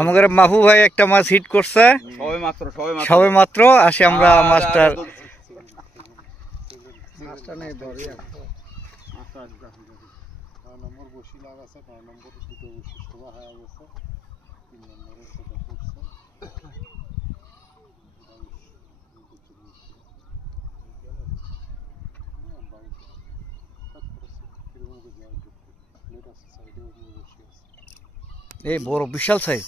আমাদের মাহবু ভাই একটা মাছ হিট করছে সবে মাত্র আসি আমরা মাছটার এই বড় বিশাল সাইজ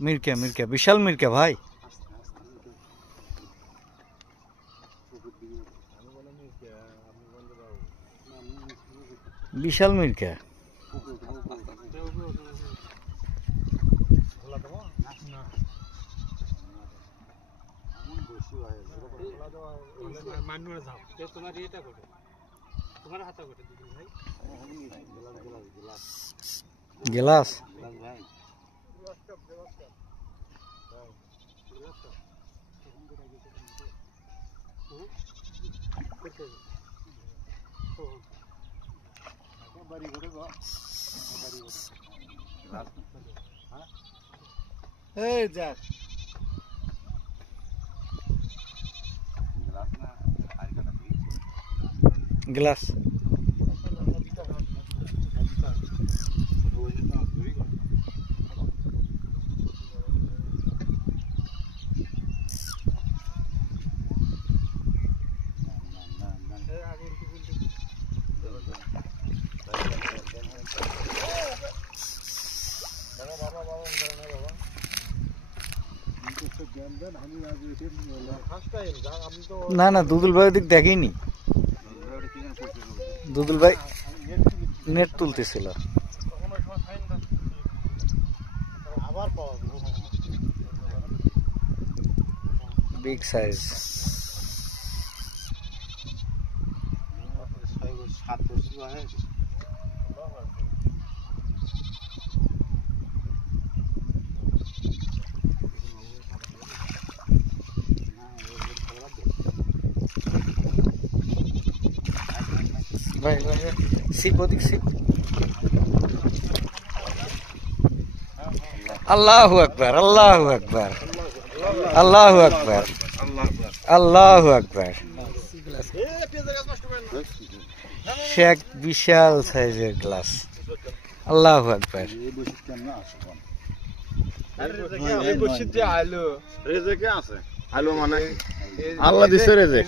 মিরকে বিশাল মিরকে ভাই বিশাল মিরকে গেলাস গ্লাস না না দুদুল ভাই ওদিক দেখেনি দুদুল ভাই নেট তুলতেছিল বিগ সাইজ ভাই ভাই সিপ ওদিক সিপ আল্লাহু আকবার আল্লাহু আকবার আল্লাহু আকবার আল্লাহু আকবার সে এক বিশাল সাইজের গ্লাস আল্লাহু আকবার আল্লাহ দিছে রেজেক